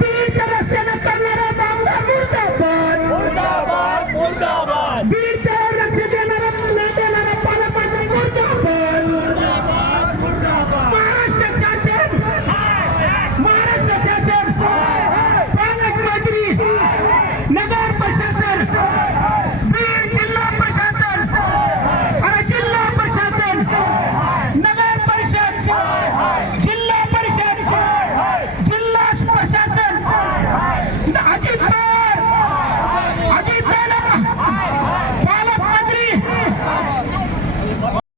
Bir de rastlamaklarlara bağlar burada var. Burada var, burada var. Bir